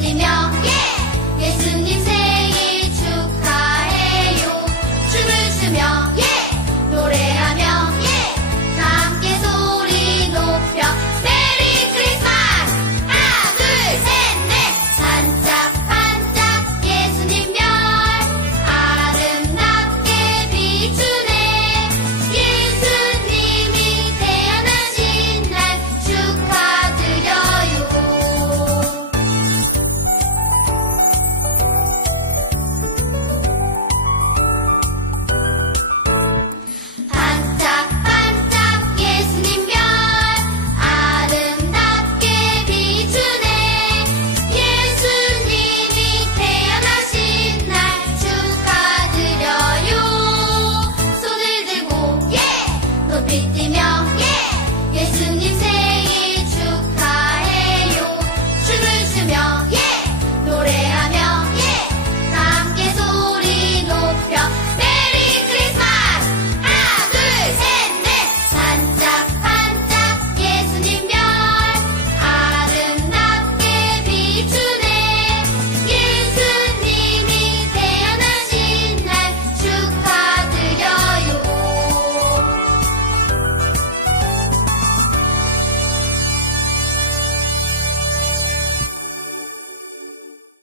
뛰며 예! 예수님 생